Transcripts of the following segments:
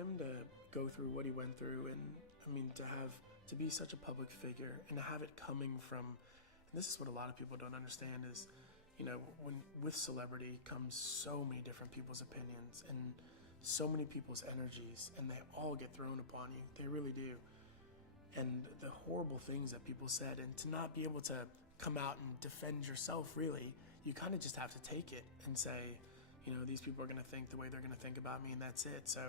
him to go through what he went through, and I mean to be such a public figure and to have it coming from, and this is what a lot of people don't understand is, when with celebrity comes so many different people's opinions and so many people's energies, and they all get thrown upon you. They really do. And the horrible things that people said, and to not be able to come out and defend yourself, really, you kind of just have to take it and say, these people are going to think the way they're going to think about me, and that's it. So,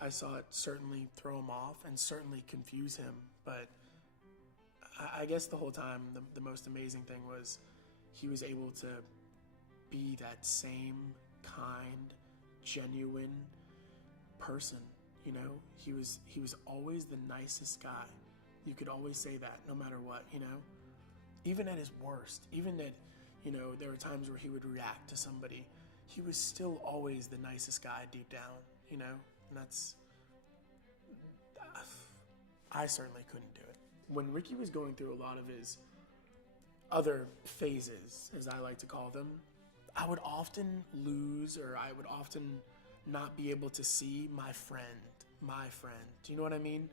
I saw it certainly throw him off and certainly confuse him, but I guess the whole time, the most amazing thing was he was able to be that same kind, genuine person. He was always the nicest guy. You could always say that no matter what, even at his worst, even at, there were times where he would react to somebody. He was still always the nicest guy deep down, and that's, I certainly couldn't do it. When Ricky was going through a lot of his other phases, as I like to call them, I would often lose, or I would often not be able to see my friend. Do you know what I mean?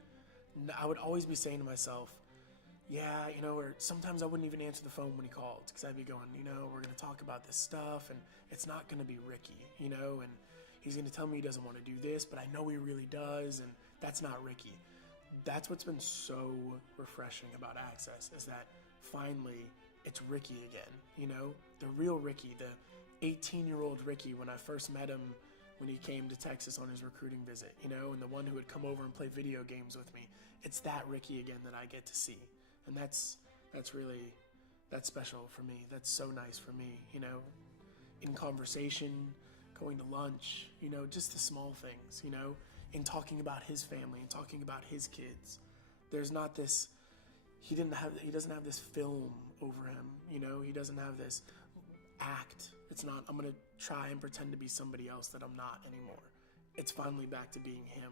I would always be saying to myself, yeah, or sometimes I wouldn't even answer the phone when he called, because I'd be going, we're going to talk about this stuff, and it's not going to be Ricky, and he's going to tell me he doesn't want to do this, but I know he really does, and that's not Ricky. That's what's been so refreshing about Access, is that finally it's Ricky again, the real Ricky, the 18-year-old Ricky when I first met him when he came to Texas on his recruiting visit, and the one who would come over and play video games with me. It's that Ricky again that I get to see. And that's special for me. That's so nice for me, in conversation, going to lunch, just the small things, in talking about his family and talking about his kids. There's not this, he doesn't have this film over him, he doesn't have this act. It's not, I'm going to try and pretend to be somebody else that I'm not anymore. It's finally back to being him,